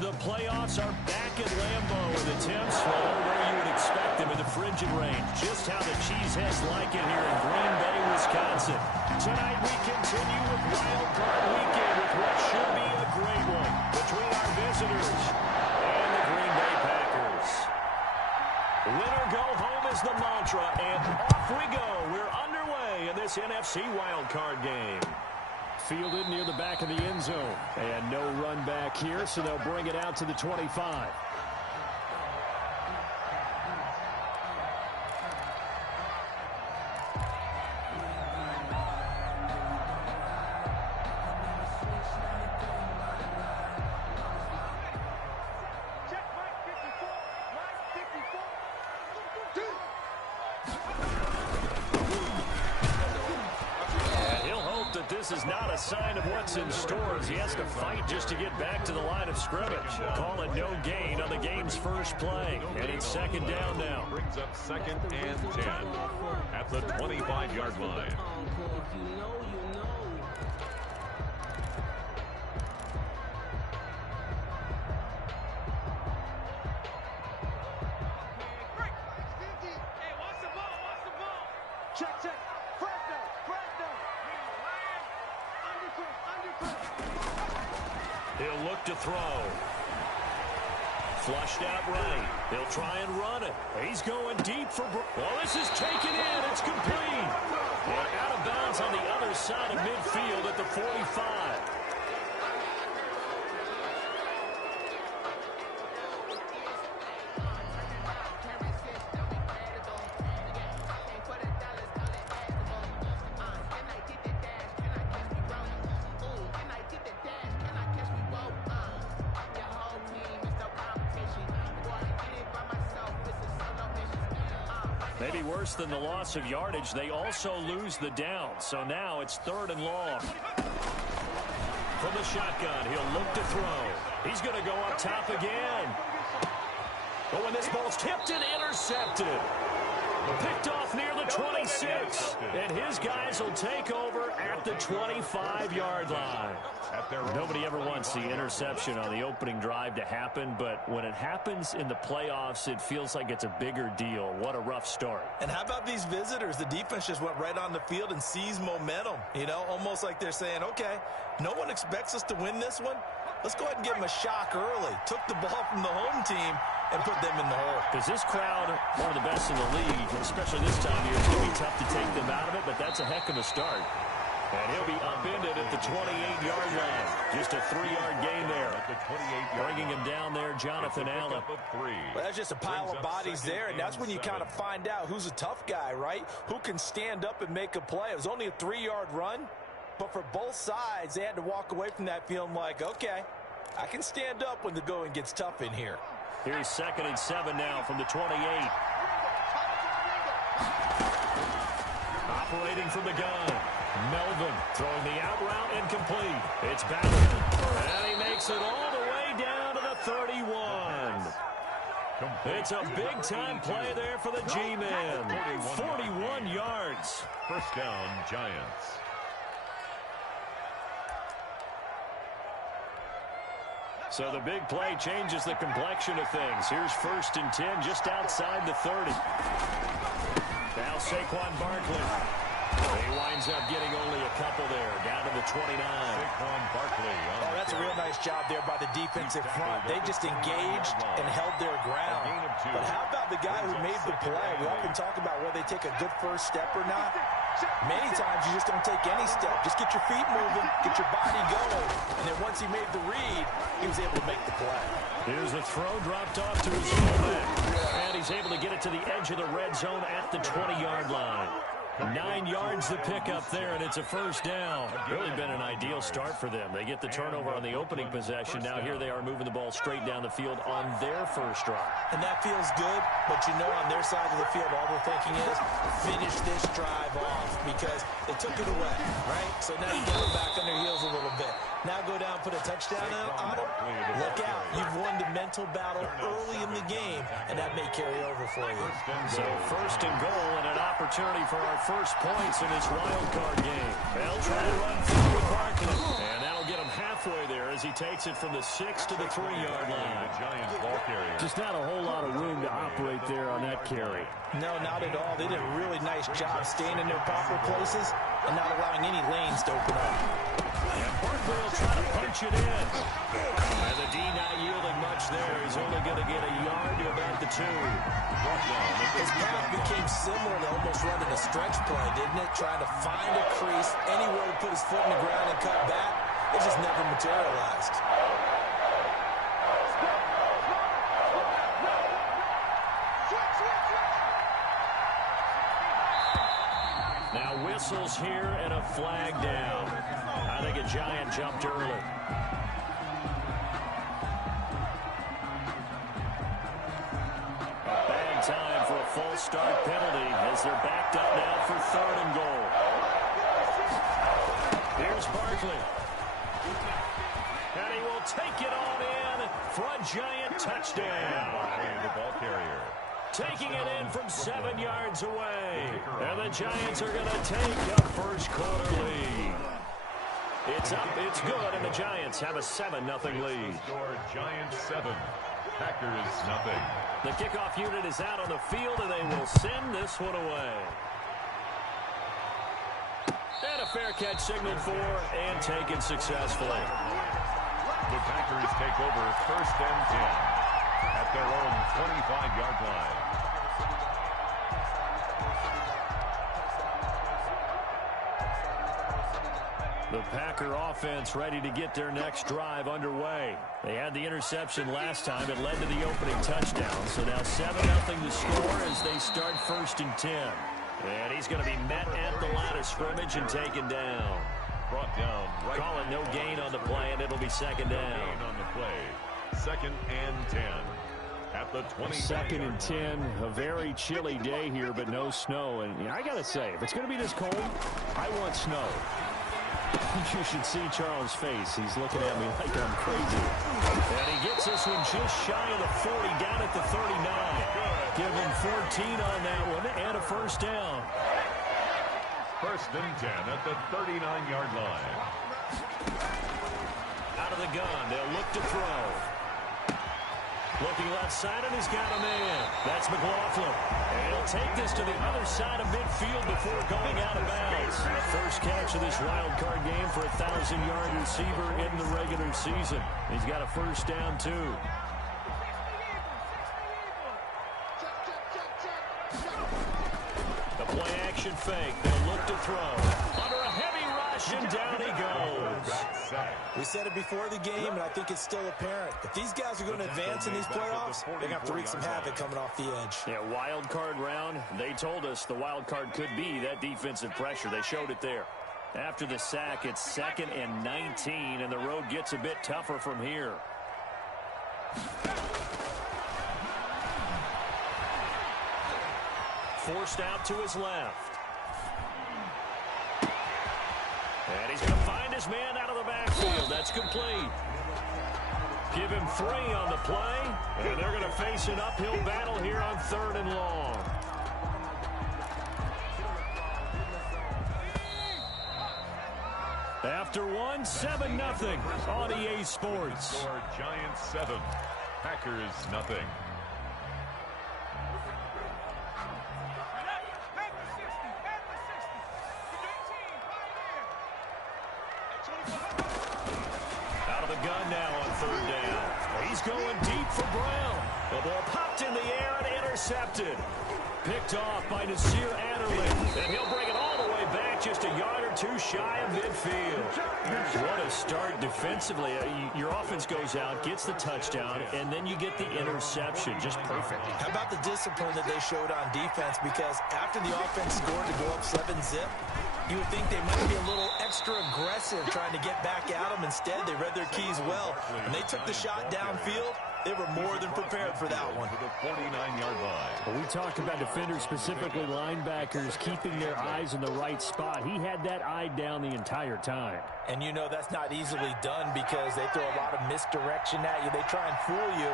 The playoffs are back at Lambeau, and the temps are where you would expect them in the frigid range. Just how the Cheeseheads like it here in Green Bay, Wisconsin. Tonight we continue with Wild Card Weekend with what should be a great one between our visitors and the Green Bay Packers. Winner go home is the mantra, and off we go. We're underway in this NFC Wild Card game. Fielded near the back of the end zone. And no run back here, so they'll bring it out to the 25. This is not a sign of what's in store as he has to fight just to get back to the line of scrimmage. Call it no gain on the game's first play. And it's second down now. Brings up 2nd and 10 at the 25-yard line. Check. He'll look to throw. Flushed out right. He'll try and run it. He's going deep for... Well, this is taken in. It's complete. And out of bounds on the other side of midfield at the 45. Maybe worse than the loss of yardage, they also lose the down. So now it's 3rd and long. From the shotgun, he'll look to throw. He's going to go up top again. But when this ball's tipped and intercepted. Picked off near the 26. And his guys will take over at the 25-yard line. Nobody ever wants the interception on the opening drive to happen, but when it happens in the playoffs, it feels like it's a bigger deal. What a rough start. And how about these visitors? The defense just went right on the field and seized momentum. You know, almost like they're saying, okay, no one expects us to win this one. Let's go ahead and give them a shock early. Took the ball from the home team and put them in the hole. Because this crowd, one of the best in the league, especially this time of year, it's going to be tough to take them out of it, but that's a heck of a start. And he'll be upended at the 28-yard line. Just a 3-yard gain there. Bringing him down there, Jonathan Allen. Well, that's just a pile of bodies there, and that's when you kind of find out who's a tough guy, right? Who can stand up and make a play. It was only a 3-yard run, but for both sides, they had to walk away from that feeling like, okay, I can stand up when the going gets tough in here. Here's 2nd and 7 now from the 28. Operating from the gun. Melvin throwing the out route incomplete. It's Ballard. And he makes it all the way down to the 31. It's a big-time play there for the G-Men. 41 yards. First down, Giants. So the big play changes the complexion of things. Here's 1st and 10 just outside the 30. Now Saquon Barkley. He winds up getting only a couple there, down to the 29. Saquon Barkley. Oh, that's a real nice job there by the defensive front. They just engaged and held their ground. But how about the guy who made the play? We often talk about whether they take a good first step or not. Many times you just don't take any step. Just get your feet moving, get your body going. And then once he made the read, he was able to make the play. Here's a throw dropped off to his fullback. And he's able to get it to the edge of the red zone at the 20-yard line. 9 yards to pick up there, and it's a first down. Really been an ideal start for them. They get the turnover on the opening possession. Now here they are moving the ball straight down the field on their first drive. And that feels good, but you know on their side of the field, all they're thinking is finish this drive off because they took it away, right? So now you get them back on their heels a little bit. Now go down, put a touchdown on them. Look out. You've won the mental battle early in the game, and that may carry over for you. So 1st and goal and an opportunity for our first points in this wild card game. They'll try to run through with Barkley, and that'll get them halfway there as he takes it from the 6 to the 3-yard line. The Giants ball carrier. Just not a whole lot of room to operate there on that carry. No, not at all. They did a really nice job staying in their proper places and not allowing any lanes to open up. And Barkley will try to punch it in. And the D not yielding much there. He's only going to get a yard to about the 2. His path became similar to almost running a stretch play, didn't it? Trying to find a crease, anywhere to put his foot in the ground and cut back. It just never materialized. Now whistles here and a flag down. I think a Giant jumped early. A bad time for a false start penalty as they're backed up now for 3rd and goal. Here's Barkley. And he will take it on in for a Giant touchdown. The ball carrier. Taking it in from 7 yards away. And the Giants are going to take a first quarter lead. It's up, it's good, and the Giants have a 7-0 lead. Score Giants 7, Packers nothing. The kickoff unit is out on the field, and they will send this one away. And a fair catch signaled for and taken successfully. The Packers take over 1st and 10 at their own 25-yard line. The Packer offense ready to get their next drive underway. They had the interception last time. It led to the opening touchdown. So now 7-0 to score as they start 1st and 10. And he's going to be met at the line of scrimmage and taken down. Brought down right. Call it no gain on the play, and it'll be 2nd down. Gain on the play. 2nd and 10 at the 20. 2nd and 10. A very chilly day here, but no snow. And I got to say, if it's going to be this cold, I want snow. You should see Charles' face. He's looking at me like I'm crazy. And he gets this one just shy of the 40, down at the 39. Give him 14 on that one and a first down. 1st and 10 at the 39-yard line. Out of the gun, they'll look to throw. Looking left side, and he's got a man. That's McLaughlin. And he'll take this to the other side of midfield before going out of bounds. First catch of this wild card game for a 1,000-yard receiver in the regular season. He's got a first down, too. The play action fake. They'll look to throw. Under a heavy rush, and down he goes. We said it before the game, and I think it's still apparent. If these guys are going to advance in these playoffs, they're going to have to wreak some havoc coming off the edge. Yeah, wild card round. They told us the wild card could be that defensive pressure. They showed it there. After the sack, it's 2nd and 19, and the road gets a bit tougher from here. Forced out to his left. And he's going to find his man out of the backfield. That's complete. Give him 3 on the play, and they're going to face an uphill battle here on 3rd and long. After 1, 7-0 on EA Sports. Score Giants 7, Packers nothing. Out of the gun now on 3rd down. He's going deep for Brown. The ball popped in the air and intercepted. Picked off by Nasir Adderley. And he'll bring it all the way back just a yard or 2 shy of midfield. What a start defensively. Your offense goes out, gets the touchdown, and then you get the interception. Just perfect. How about the discipline that they showed on defense? Because after the offense scored to go up 7-zip, you would think they might be a little extra aggressive trying to get back at them. Instead, they read their keys well. When they took the shot downfield, they were more than prepared for that one. To the 49-yard line. Well, we talk about defenders, specifically linebackers, keeping their eyes in the right spot. He had that eye down the entire time. And you know that's not easily done because they throw a lot of misdirection at you. They try and fool you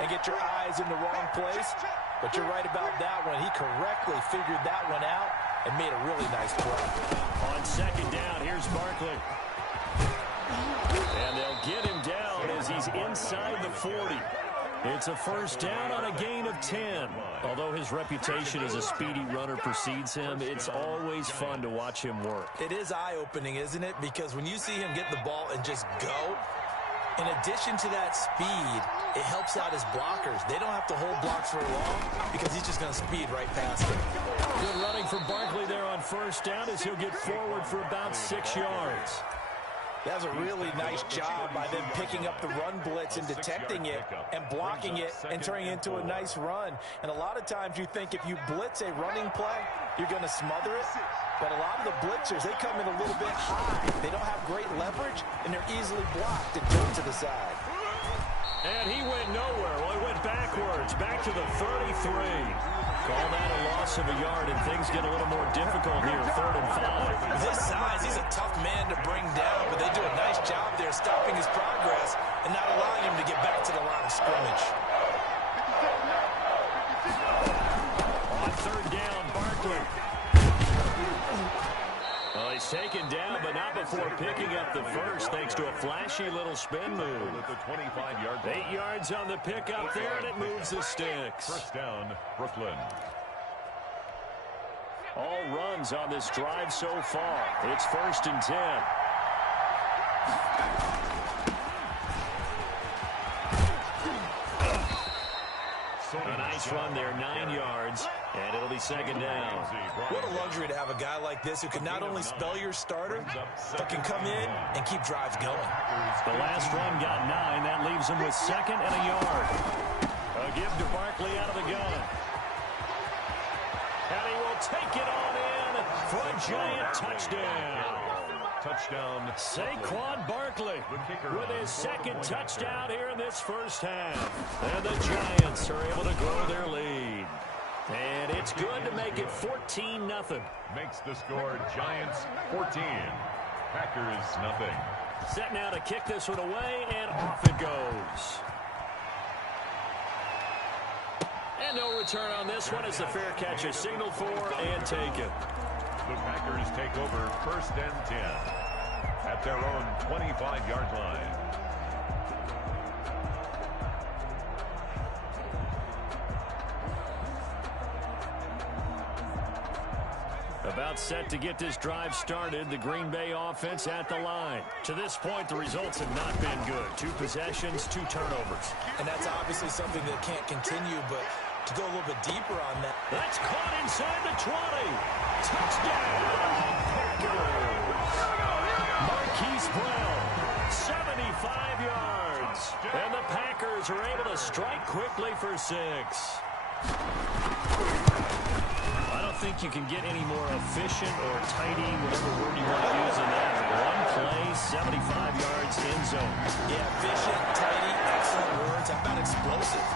and get your eyes in the wrong place. But you're right about that one. He correctly figured that one out and made a really nice play. On 2nd down, here's Barkley. And they'll get him he's inside the 40. It's a first down on a gain of 10. Although his reputation as a speedy runner precedes him, it's always fun to watch him work. It is eye-opening, isn't it? Because when you see him get the ball and just go, in addition to that speed, it helps out his blockers. They don't have to hold blocks for long because he's just going to speed right past them. Good running for Barkley there on first down as he'll get forward for about 6 yards. That was a really nice job by them picking up the run blitz and detecting it and blocking it and turning it into a nice run. And a lot of times you think if you blitz a running play, you're going to smother it. But a lot of the blitzers, they come in a little bit high. They don't have great leverage, and they're easily blocked and turned to the side. And he went nowhere. Well, he went backwards, back to the 33. Call that a loss of a yard, and things get a little more difficult here, 3rd and 5. With his size, he's a tough man to bring down, but they do a nice job there stopping his progress and not allowing him to get back to the line of scrimmage. On 3rd down, Barkley. Well, he's taken down, but not before picking up the first, thanks to a flashy little spin move. 8 yards on the pickup there, and it moves the sticks. First down, Brooklyn. All runs on this drive so far. It's 1st and 10. A nice run there, 9 yards, and it'll be 2nd down. What a luxury to have a guy like this who can not only spell your starter, but can come in and keep drives going. The last run got 9. That leaves him with 2nd and a yard. A give to Barkley out of the gun. And he will take it on in for a giant touchdown. Touchdown, Saquon Barkley with his 2nd touchdown here in this first half. And the Giants are able to grow their lead. And it's good to make it 14-0. Makes the score Giants 14. Packers nothing. Set now to kick this one away, and off it goes. And no return on this one as the fair catch is signaled for and taken. The Packers take over 1st and 10 at their own 25-yard line. About set to get this drive started, the Green Bay offense at the line. To this point, the results have not been good. 2 possessions, 2 turnovers. And that's obviously something that can't continue, but to go a little bit deeper on that. That's caught inside the 20. Touchdown, Packers. Marquise Brown, 75 yards. And the Packers are able to strike quickly for 6. I don't think you can get any more efficient or tidy, whatever word you want to use in that. One play, 75 yards in zone. Yeah, efficient, tidy, excellent words. How about explosive?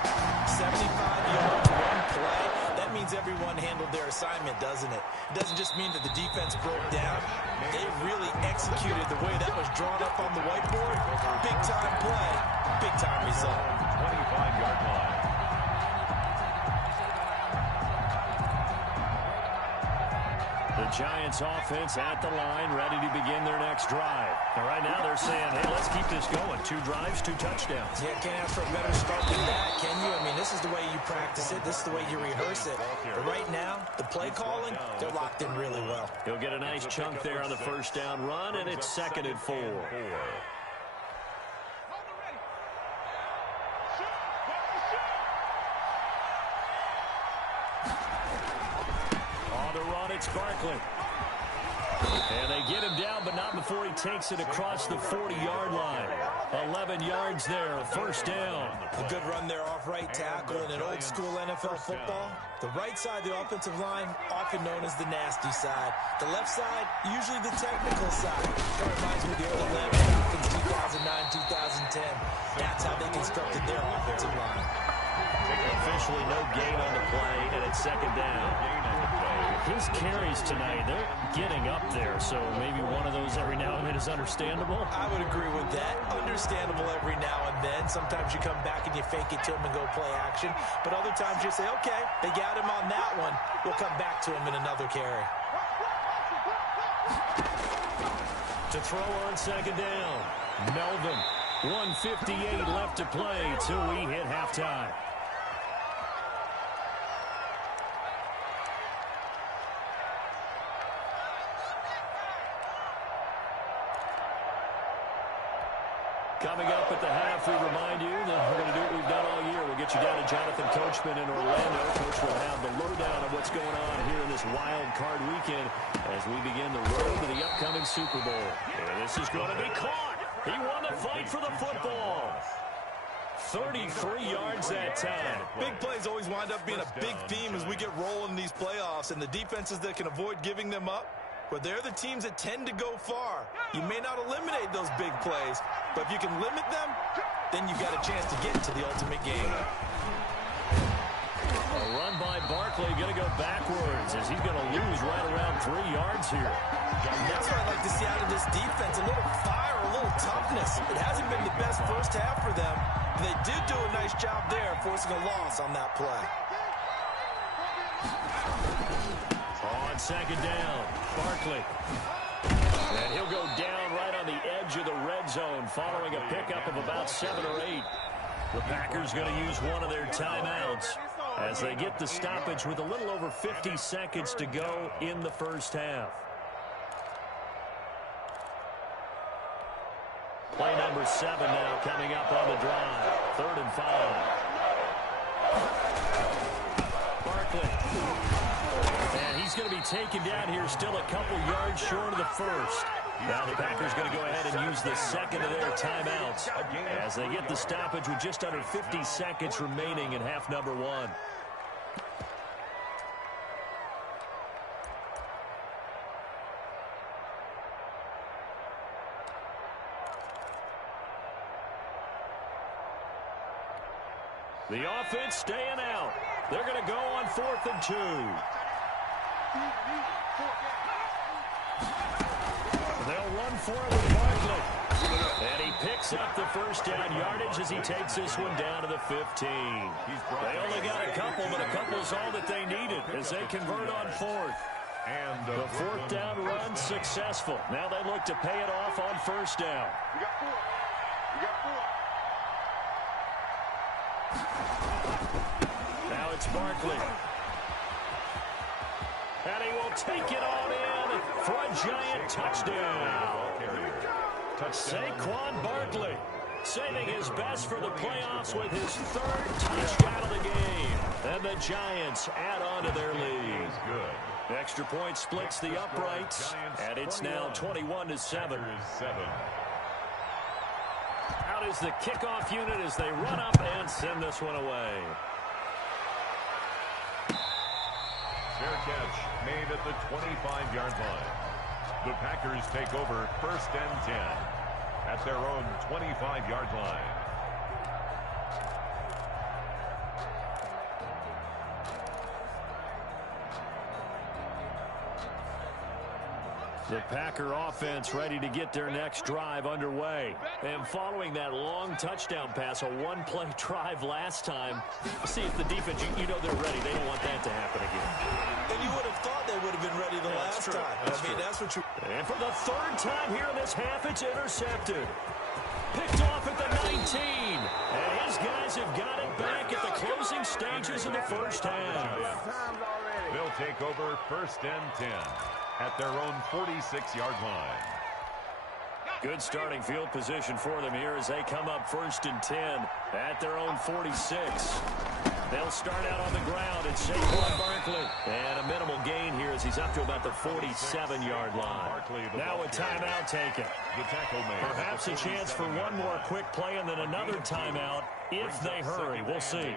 75 yards, one play. That means everyone handled their assignment, doesn't it? It doesn't just mean that the defense broke down. They really executed the way that was drawn up on the whiteboard. Big-time play, big-time result. 25-yard line. The Giants offense at the line, ready to begin their next drive. And right now they're saying, hey, let's keep this going. 2 drives, 2 touchdowns. Yeah, can't ask for a better start than that, can you? I mean, this is the way you practice it. This is the way you rehearse it. But right now, the play calling, they're locked in really well. He'll get a nice chunk there on the first down run, and it's 2nd and 4. It's Barkley. And they get him down, but not before he takes it across the 40-yard line. 11 yards there, first down. A good run there off right tackle in an old-school NFL football. The right side of the offensive line, often known as the nasty side. The left side, usually the technical side. Kind of reminds me of the early Atlanta Falcons 2009-2010. That's how they constructed their offensive line. Officially no gain on the play, and it's 2nd down. His carries tonight, they're getting up there, so maybe one of those every now and then is understandable. I would agree with that. Understandable every now and then. Sometimes you come back and you fake it to him and go play action. But other times you say, okay, they got him on that one. We'll come back to him in another carry. To throw on 2nd down, Melvin. 1:58 left to play till we hit halftime. Coming up at the half, we remind you that we're going to do what we've done all year. We'll get you down to Jonathan Coachman in Orlando. Coach will have the lowdown of what's going on here in this wild card weekend as we begin the road to the upcoming Super Bowl. And this is going to be caught. He won the fight for the football. 33 yards that time. Big plays always wind up being a big theme as we get rolling in these playoffs, and the defenses that can avoid giving them up, but they're the teams that tend to go far. You may not eliminate those big plays, but if you can limit them, then you've got a chance to get to the ultimate game. A run by Barkley, going to go backwards as he's going to lose right around 3 yards here. That's what I'd like to see out of this defense, a little fire, a little toughness. It hasn't been the best first half for them. They did do a nice job there, forcing a loss on that play. On second down, Barkley. And he'll go down right on the edge of the red zone following a pickup of about 7 or 8. The Packers going to use one of their timeouts as they get the stoppage with a little over 50 seconds to go in the first half. Play number 7 now coming up on the drive. 3rd and 5. Barkley. And he's going to be taken down here still a couple yards short of the first. Now the Packers going to go ahead and use the second of their timeouts as they get the stoppage with just under 50 seconds remaining in half number 1. The offense staying out. They're going to go on 4th and 2. They'll run for it with Barkley. And he picks up the first down yardage as he takes this one down to the 15. They only got a couple, but a couple's all that they needed as they convert on 4th. And the 4th down run successful. Now they look to pay it off on 1st down. We got 4. We got 4. Now it's Barkley. And he will take it all in for a giant touchdown. Saquon Barkley saving his best for the playoffs with his 3rd touchdown of the game. And the Giants add on to their lead. Extra point splits the uprights, and it's now 21-7. Out is the kickoff unit as they run up and send this one away. Fair catch made at the 25-yard line. The Packers take over 1st and 10 at their own 25-yard line. The Packer offense ready to get their next drive underway. And following that long touchdown pass, a one-play drive last time, see if the defense, you know they're ready. They don't want that to happen again. And you would have thought they would have been ready the last time. That's what you... And for the 3rd time here in this half, it's intercepted. Picked off at the 19. And his guys have got it back at the closing stages of the first half. They'll take over 1st and 10 at their own 46-yard line. Good starting field position for them here as they come up 1st and 10 at their own 46. They'll start out on the ground at Saquon Barkley. And a minimal gain here as he's up to about the 47-yard line. Now a timeout taken. Perhaps a chance for one more quick play and then another timeout if they hurry. We'll see.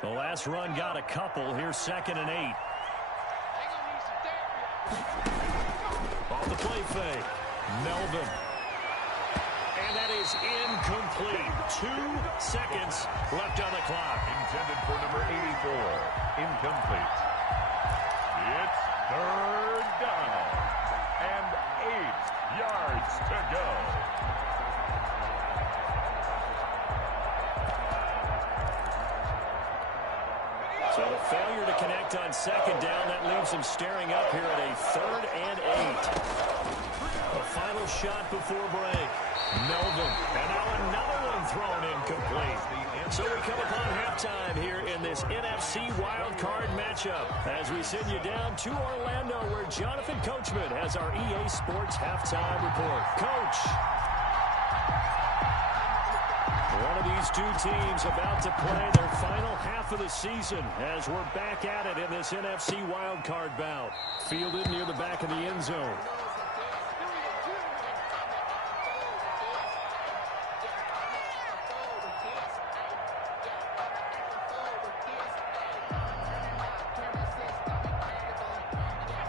The last run got a couple. Here's 2nd and 8. Off the play fake. Melvin. And that is incomplete. 2 seconds left on the clock. Intended for number 84. Incomplete. It's 3rd down. And 8 yards to go. So the failure to connect on 2nd down, that leaves them staring up here at a 3rd and 8. A final shot before break. Melvin. And now another one thrown incomplete. So we come upon halftime here in this NFC wildcard matchup as we send you down to Orlando where Jonathan Coachman has our EA Sports halftime report. Coach. One of these two teams about to play their final half of the season as we're back at it in this NFC wildcard bout. Fielded near the back of the end zone.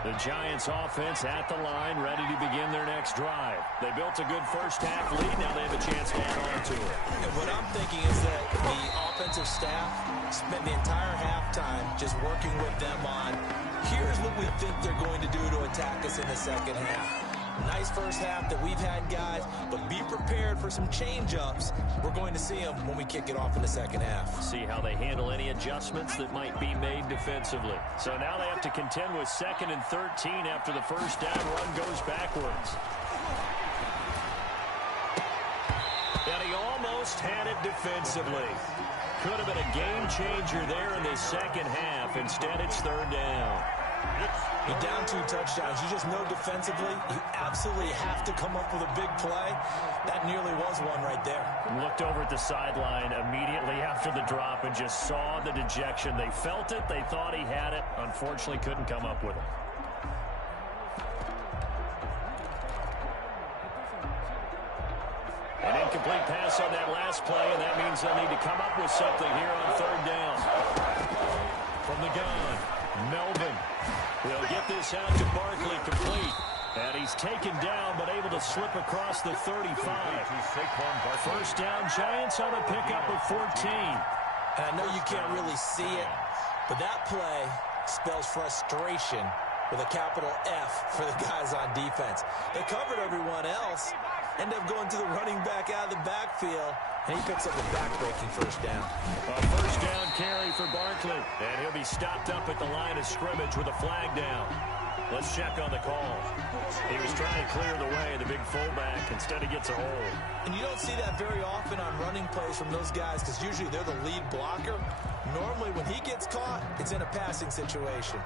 The Giants offense at the line, ready to begin their next drive. They built a good first half lead. Now they have a chance to add on to it. And what I'm thinking is that the offensive staff spent the entire halftime just working with them on, here's what we think they're going to do to attack us in the second half. Nice first half that we've had, guys, but be prepared for some change-ups. We're going to see them when we kick it off in the second half. See how they handle any adjustments that might be made defensively. So now they have to contend with 2nd and 13 after the first down run goes backwards. And he almost had it defensively. Could have been a game changer there in the second half. Instead, it's 3rd down. You're down 2 touchdowns. You just know defensively, you absolutely have to come up with a big play. That nearly was one right there. Looked over at the sideline immediately after the drop and just saw the dejection. They felt it. They thought he had it. Unfortunately, couldn't come up with it. An incomplete pass on that last play, and that means they'll need to come up with something here on 3rd down. From the gun, Melvin. They'll get this out to Barkley complete. And he's taken down, but able to slip across the 35. First down, Giants on a pickup of 14. And I know you can't really see it, but that play spells frustration with a capital F for the guys on defense. They covered everyone else, end up going to the running back out of the backfield, and he picks up a back-breaking first down. A first down carry for Barkley, and he'll be stopped up at the line of scrimmage with a flag down. Let's check on the call. He was trying to clear the way, the big fullback. Instead, he gets a hold. And you don't see that very often on running plays from those guys because usually they're the lead blocker. Normally, when he gets caught, it's in a passing situation.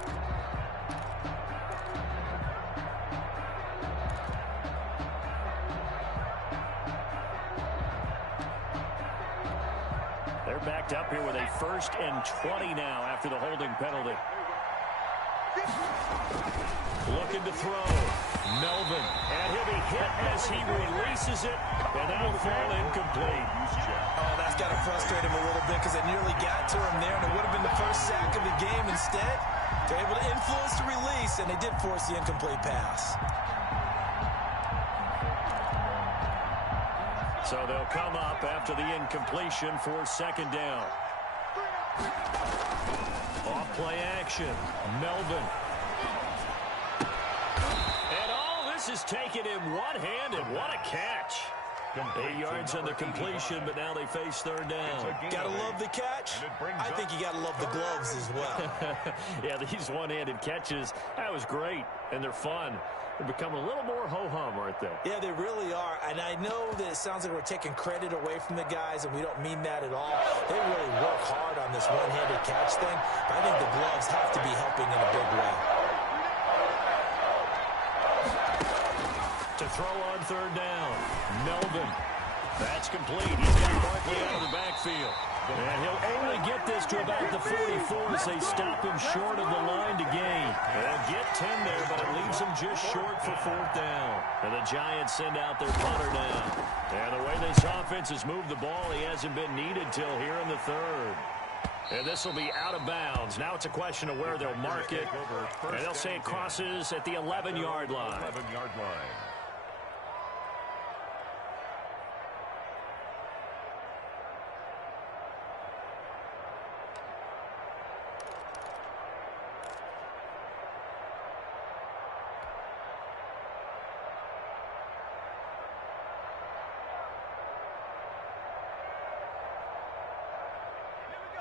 They're backed up here with a 1st and 20 now after the holding penalty. Looking to throw. Melvin. And he'll be hit as he releases it. And that'll fall incomplete. Oh, that's got to frustrate him a little bit because it nearly got to him there, and it would have been the first sack of the game. Instead, they're able to influence the release, and they did force the incomplete pass. So they'll come up after the incompletion for 2nd down. Off play action. Melvin. And all this is taken in one-handed. What a catch. 8 yards on the completion, but now they face 3rd down. Gotta love the catch. I think you gotta love the gloves as well. Yeah, these one-handed catches, that was great, and they're fun. They're becoming a little more ho-hum, aren't they? Yeah, they really are. And I know that it sounds like we're taking credit away from the guys, and we don't mean that at all. They really work hard on this one-handed catch thing, but I think the gloves have to be helping in a big way. To throw on 3rd down, Melvin. That's complete. He's got Barkley out of the backfield. And he'll only get this to about the 44 as they stop him short of the line to gain. They'll get 10 there, but it leaves him just short for 4th down. And the Giants send out their punter now. And the way this offense has moved the ball, he hasn't been needed till here in the 3rd. And this will be out of bounds. Now it's a question of where they'll mark it. And they'll say it crosses at the 11-yard line. 11-yard line.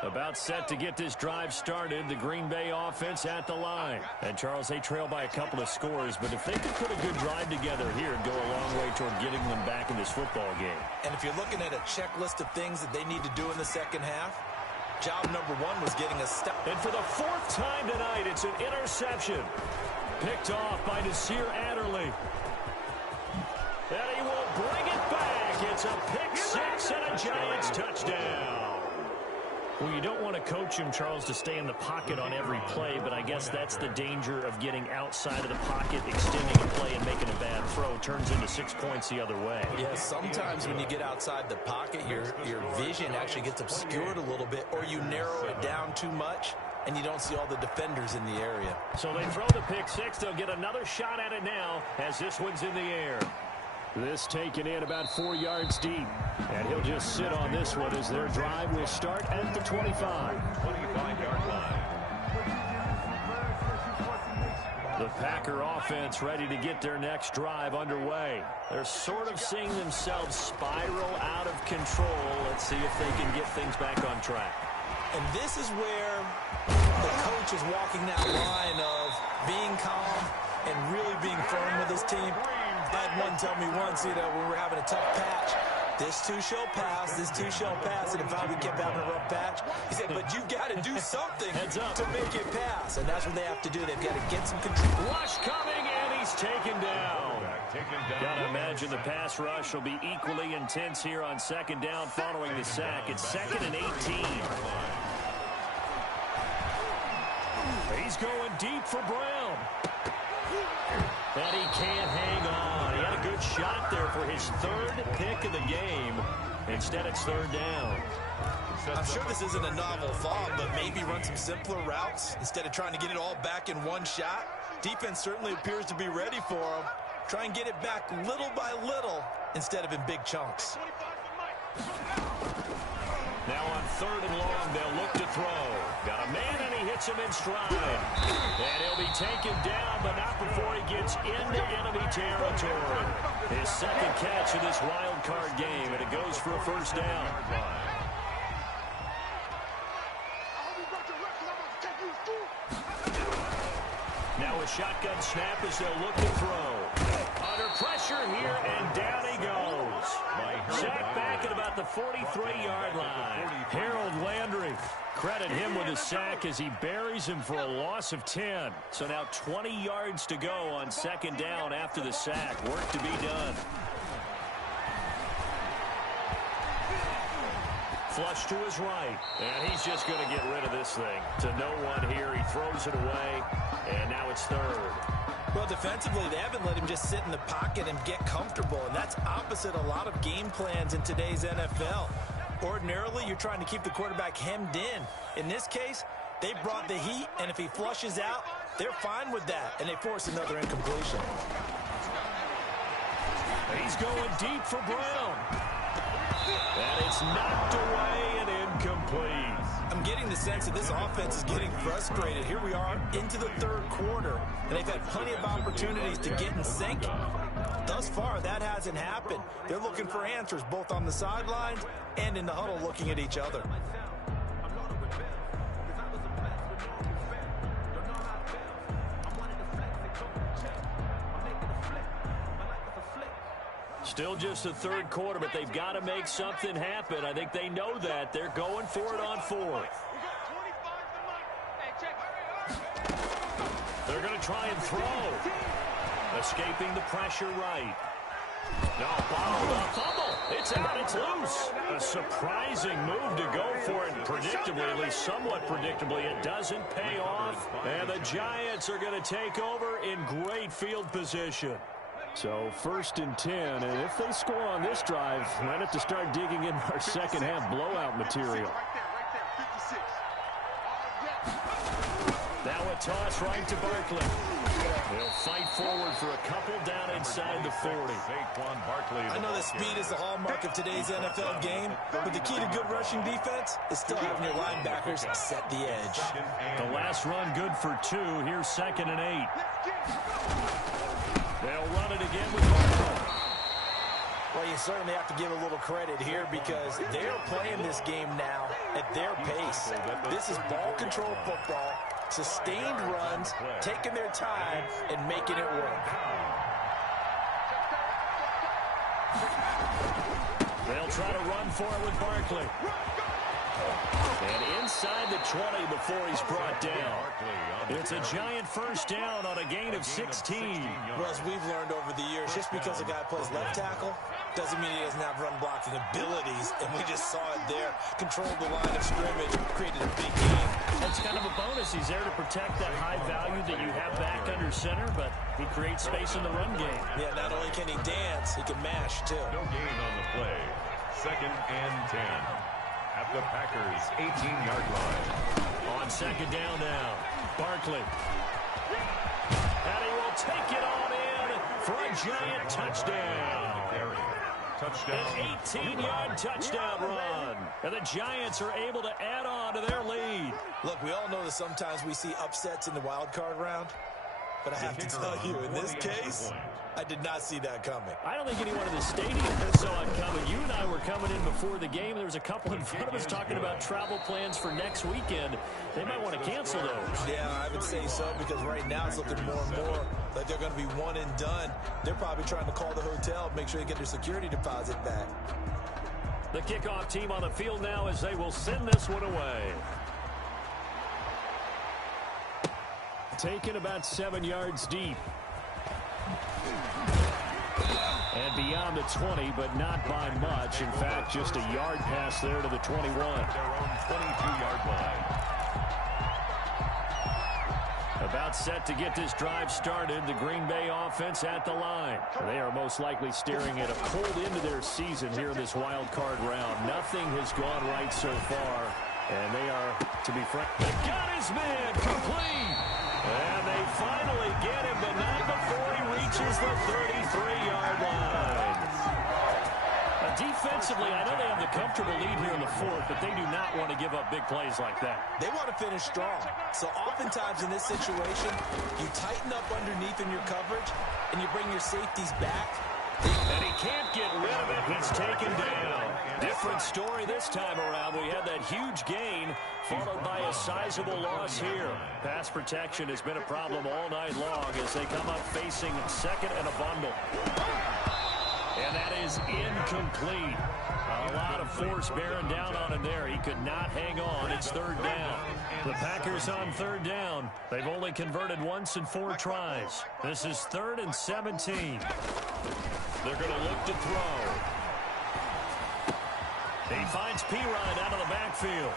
About set to get this drive started. The Green Bay offense at the line. And, Charles, they trail by a couple of scores, but if they could put a good drive together here, it'd go a long way toward getting them back in this football game. And if you're looking at a checklist of things that they need to do in the second half, job number one was getting a stop. And for the fourth time tonight, it's an interception. Picked off by Nasir Adderley. And he will bring it back. It's a pick six and a Giants touchdown. Well, you don't want to coach him, Charles, to stay in the pocket on every play, but I guess that's the danger of getting outside of the pocket, extending a play, and making a bad throw. Turns into 6 points the other way. Yeah, sometimes when you get outside the pocket, your vision actually gets obscured a little bit, or you narrow it down too much, and you don't see all the defenders in the area. So they throw the pick six. They'll get another shot at it now as this one's in the air. This taken in about 4 yards deep. And he'll just sit on this one as their drive will start at the 25. 25-yard line. The Packer offense ready to get their next drive underway. They're sort of seeing themselves spiral out of control. Let's see if they can get things back on track. And this is where the coach is walking that line of being calm and really being firm with his team. I had one tell me once, when we were having a tough patch, this too shall pass, this too shall pass, and if we kept having a rough patch, he said, but you got to do something to make it pass, and that's what they have to do. They've got to get some control. Rush coming, and he's taken down. Got to imagine the pass rush will be equally intense here on second down following the sack. It's 2nd and 18. He's going deep for Brown. And he can't hang on. He had a good shot there for his third pick of the game. Instead, it's third down. I'm sure this isn't a novel thought, but maybe run some simpler routes instead of trying to get it all back in one shot. Defense certainly appears to be ready for him. Try and get it back little by little instead of in big chunks. Now on 3rd and long, they'll look to throw. Got a man, and he hits him in stride. And he'll be taken down, but not before he gets into enemy territory. His second catch of this wild card game, and it goes for a first down. Now a shotgun snap as they'll look to throw. Under pressure here, and down he goes. Sacked back at about the 43-yard line. Harold Landry, credit him with a sack as he buries him for a loss of 10. So now 20 yards to go on second down after the sack. Work to be done. Flush to his right, and he's just going to get rid of this thing. To no one here, he throws it away, and now it's 3rd. Well, defensively, they haven't let him just sit in the pocket and get comfortable, and that's opposite a lot of game plans in today's NFL. Ordinarily, you're trying to keep the quarterback hemmed in. In this case, they brought the heat, and if he flushes out, they're fine with that, and they force another incompletion. He's going deep for Brown. And it's knocked away and incomplete. I'm getting the sense that this offense is getting frustrated. Here we are into the 3rd quarter, and they've had plenty of opportunities to get in sync. Thus far, that hasn't happened. They're looking for answers both on the sidelines and in the huddle looking at each other. Still just the 3rd quarter, but they've got to make something happen. I think they know that. They're going for it on 4th. They're going to try and throw. Escaping the pressure right. No, bottled up. Fumble. It's out. It's loose. A surprising move to go for it. Predictably, at least somewhat predictably, it doesn't pay off. And the Giants are going to take over in great field position. So 1st and 10, and if they score on this drive, might have to start digging in our second half blowout material. Now a toss right to Barkley. He'll fight forward for a couple down inside the 40. I know that speed is the hallmark of today's NFL game, but the key to good rushing defense is still having your linebackers set the edge. The last run good for 2. Here's 2nd and 8. They'll run it again with Barkley. Well, you certainly have to give a little credit here because they're playing this game now at their pace. This is ball control football, sustained runs, taking their time, and making it work. They'll try to run for it with Barkley. And inside the 20 before he's brought down. It's a giant first down on a gain of 16. Well, as we've learned over the years, just because a guy plays left tackle doesn't mean he doesn't have run blocking abilities. And we just saw it there. Controlled the line of scrimmage, created a big game. It's kind of a bonus. He's there to protect that high value that you have back under center, but he creates space in the run game. Yeah, not only can he dance, he can mash, too. No gain on the play. 2nd and 10. At the Packers' 18-yard line. On 2nd down now, Barkley. And he will take it on in for a giant touchdown. Touchdown. An 18-yard touchdown run. And the Giants are able to add on to their lead. Look, we all know that sometimes we see upsets in the wild card round. But I have to tell you, in this case, I did not see that coming. I don't think anyone in the stadium saw it coming. You and I were coming in before the game. There was a couple in front of us talking about travel plans for next weekend. They might want to cancel those. Yeah, I would say so because right now it's looking more and more like they're going to be one and done. They're probably trying to call the hotel, make sure they get their security deposit back. The kickoff team on the field now as they will send this one away. Taken about 7 yards deep. And beyond the 20, but not by much. In fact, just a yard pass there to the 21. Their own 22-yard line. About set to get this drive started. The Green Bay offense at the line. They are most likely staring at a cold end to their season here in this wild card round. Nothing has gone right so far. And they are, to be frank, they got his man complete. And they finally get him, but not before he reaches the 33-yard line. Defensively, I know they have the comfortable lead here in the 4th, but they do not want to give up big plays like that. They want to finish strong. So oftentimes in this situation, you tighten up underneath in your coverage, and you bring your safeties back. And he can't get rid of it. He's taken down. Different story this time around. We had that huge gain followed by a sizable loss here. Pass protection has been a problem all night long as they come up facing 2nd and a bundle. And that is incomplete. A lot of force bearing down on him there. He could not hang on. It's 3rd down. The Packers on 3rd down. They've only converted once in 4 tries. This is 3rd and 17. They're going to look to throw. He finds Pirine out of the backfield.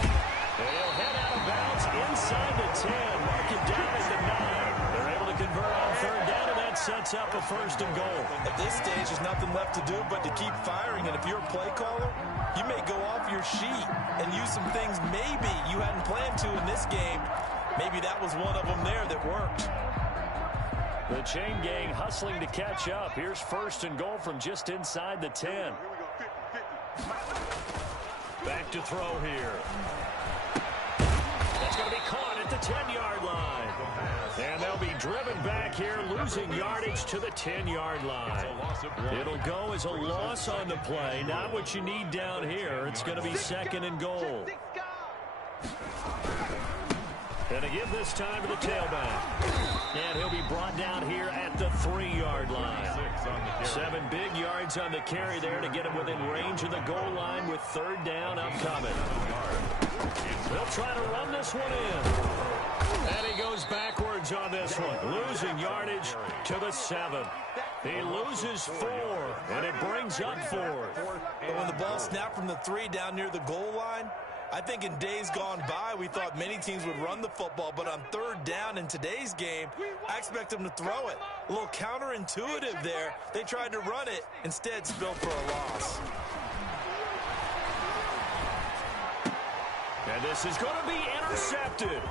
And he'll head out of bounds inside the 10. Mark it down at the 9. They're able to convert on 3rd down, and that sets up a 1st and goal. At this stage, there's nothing left to do but to keep firing. And if you're a play caller, you may go off your sheet and use some things maybe you hadn't planned to in this game. Maybe that was one of them there that worked. The chain gang hustling to catch up. Here's 1st and goal from just inside the 10. Back to throw here. That's going to be caught at the 10-yard line. And they'll be driven back here, losing yardage to the 10-yard line. It'll go as a loss on the play. Not what you need down here. It's going to be 2nd and goal. And again this time to the tailback. And he'll be brought down here at the 3-yard line. 7 big yards on the carry there to get him within range of the goal line with 3rd down upcoming. They'll try to run this one in. And he goes backwards on this one, losing yardage to the 7. He loses 4, and it brings up 4. But when the ball snapped from the 3 down near the goal line, I think in days gone by, we thought many teams would run the football, but on 3rd down in today's game, I expect them to throw it. A little counterintuitive there. They tried to run it, instead spilled for a loss. And this is going to be intercepted.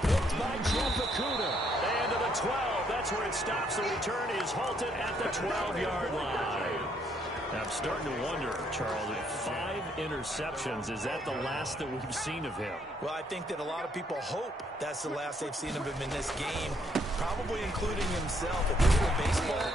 Picked by Jeff Okuda. And to the 12. That's where it stops. The return is halted at the 12-yard line. I'm starting to wonder, Charles, 5 interceptions. Is that the last that we've seen of him? Well, I think that a lot of people hope that's the last they've seen of him in this game, probably including himself. If this were baseball,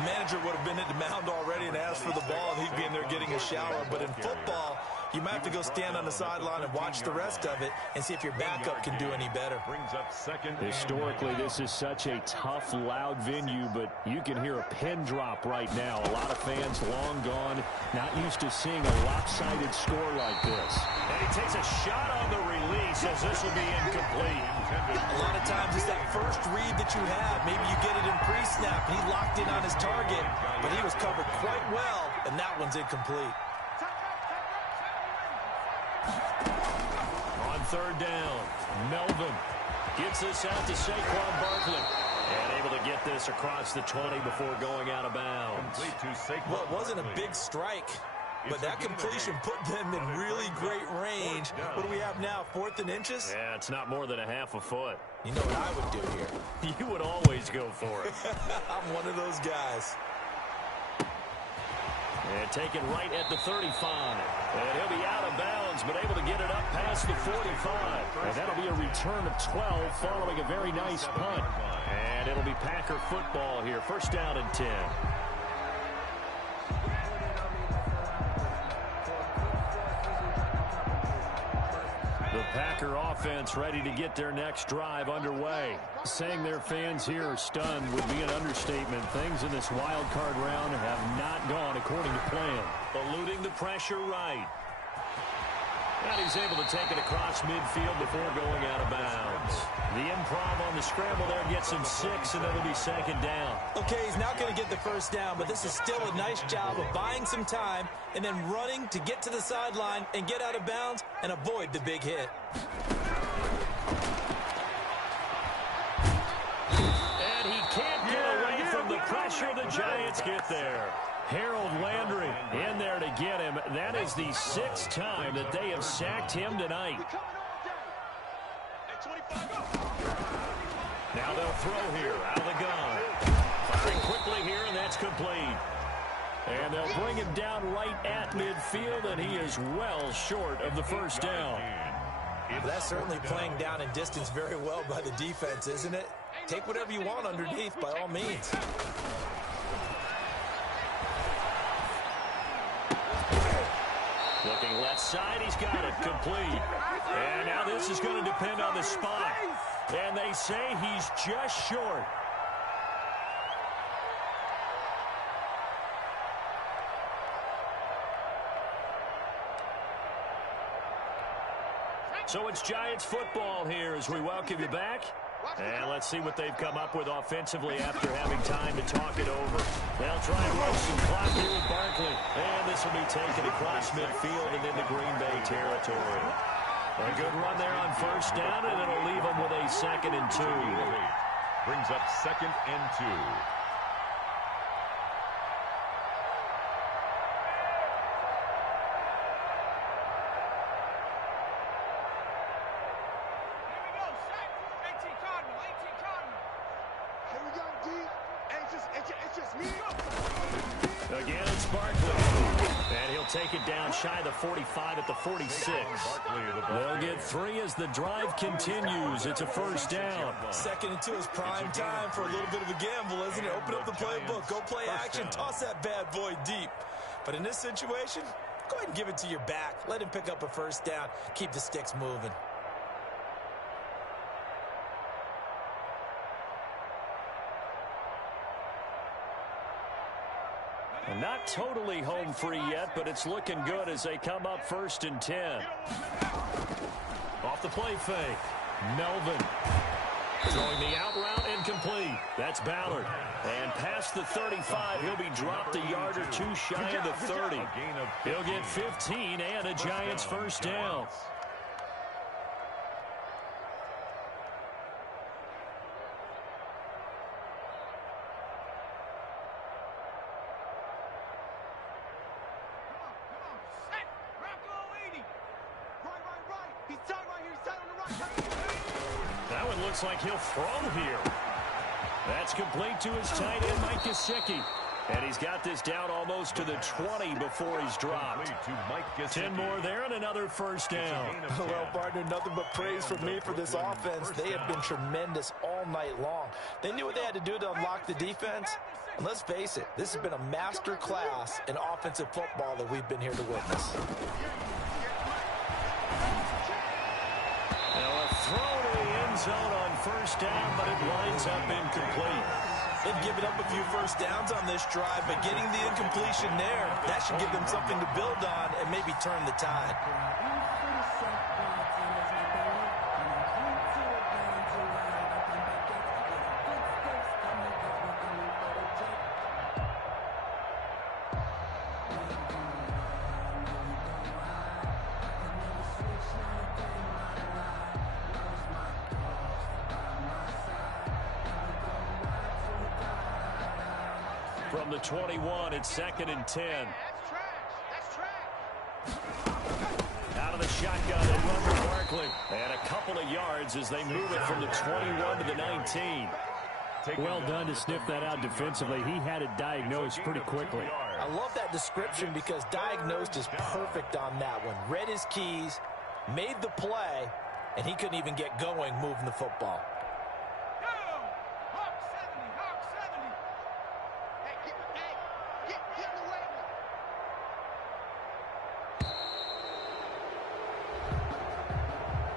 The manager would have been at the mound already and asked for the ball, and he'd be in there getting a shower. But in football, you might have to go stand on the sideline and watch the rest of it and see if your backup can do any better. Brings up second. Historically, this is such a tough, loud venue, but you can hear a pin drop right now. A lot of fans long gone, not used to seeing a lopsided score like this. And he takes a shot on the release as this will be incomplete. A lot of times it's that first read that you have. Maybe you get it in pre-snap, and he locked in on his target, but he was covered quite well, and that one's incomplete. On third down, Melvin gets this out to Saquon Barkley. And able to get this across the 20 before going out of bounds. Well, it wasn't a big strike, but that completion put them in really great range. What do we have now, 4th and inches? Yeah, it's not more than a half a foot. You know what I would do here? You would always go for it. I'm one of those guys. And taken right at the 35. And he'll be out of bounds, but able to get it up past the 45. And that'll be a return of 12 following a very nice punt. And it'll be Packer football here. First down and 10. The Packer offense ready to get their next drive underway. Saying their fans here are stunned would be an understatement. Things in this wild card round have not gone according to plan. Eluding the pressure right. And he's able to take it across midfield before going out of bounds. The improv on the scramble there gets him 6, and it'll be second down. Okay, he's not going to get the first down, but this is still a nice job of buying some time and then running to get to the sideline and get out of bounds and avoid the big hit. And he can't get away from the pressure. The Giants get there. Harold Landry in there to get him. That is the 6th time that they have sacked him tonight. Now they'll throw here out of the gun. Firing quickly here, and that's complete. And they'll bring him down right at midfield, and he is well short of the first down. That's certainly playing down in distance very well by the defense, isn't it? Take whatever you want underneath by all means. Looking left side, he's got it complete. And now this is going to depend on the spot. And they say he's just short. So it's Giants football here as we welcome you back. And let's see what they've come up with offensively after having time to talk it over. They'll try and run some clock here with Barkley. And this will be taken across midfield and into Green Bay territory. A good run there on first down, and it'll leave them with a 2nd and 2. Brings up 2nd and 2. Again, it's Barkley. And he'll take it down shy the 45 at the 46. They'll get 3 as the drive continues. It's a first down. 2nd and 2 is prime time for a little bit of a gamble, isn't it? Open up the playbook, go play action, toss that bad boy deep. But in this situation, go ahead and give it to your back. Let him pick up a first down. Keep the sticks moving. Not totally home free yet, but it's looking good as they come up 1st and 10. Off the play fake. Melvin. Throwing the out route incomplete. That's Ballard. And past the 35, he'll be dropped a yard or 2 shy of the 30. He'll get 15 and a Giants first down. That one looks like he'll throw here. That's complete to his tight end, Mike Gesicki. And he's got this down almost to the 20 before he's dropped. 10 more there and another first down. Well, partner, nothing but praise from me for this offense. They have been tremendous all night long. They knew what they had to do to unlock the defense. And let's face it, this has been a master class in offensive football that we've been here to witness. Now a throw to the end zone on first down, but it winds up incomplete. They've given up a few first downs on this drive, but getting the incompletion there, that should give them something to build on and maybe turn the tide. From the 21, it's 2nd and 10. Out of the shotgun, they run to Barkley. And a couple of yards as they move it from the 21 to the 19. Well done to sniff that out defensively. He had it diagnosed pretty quickly. I love that description because diagnosed is perfect on that one. Read his keys, made the play, and he couldn't even get going moving the football.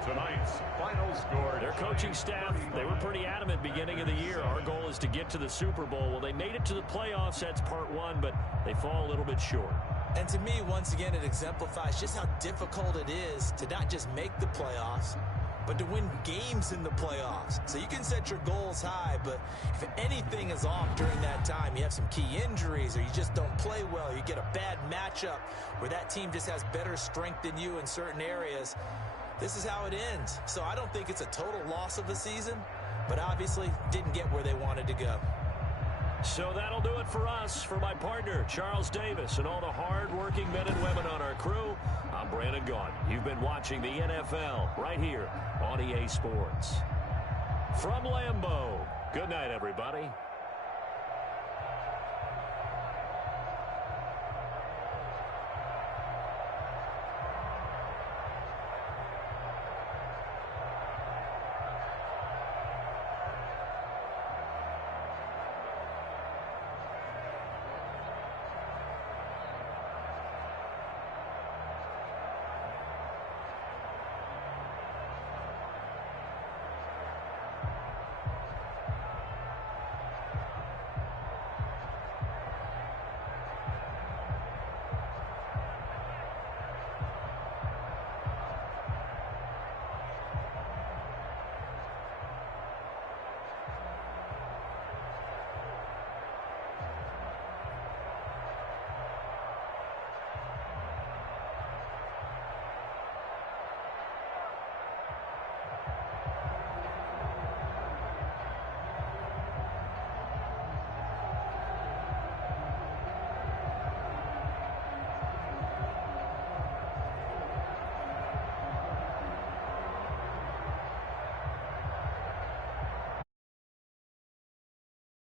Tonight's final score. Their coaching staff, they were pretty adamant beginning of the year. Our goal is to get to the Super Bowl. Well, they made it to the playoffs. That's part one, but they fall a little bit short. And to me, once again, it exemplifies just how difficult it is to not just make the playoffs, but to win games in the playoffs. So you can set your goals high, but if anything is off during that time, you have some key injuries or you just don't play well, you get a bad matchup where that team just has better strength than you in certain areas, this is how it ends. So I don't think it's a total loss of the season, but obviously didn't get where they wanted to go. So that'll do it for us. For my partner, Charles Davis, and all the hard-working men and women on our crew, I'm Brandon Gaudin. You've been watching the NFL right here on EA Sports. From Lambeau, good night, everybody.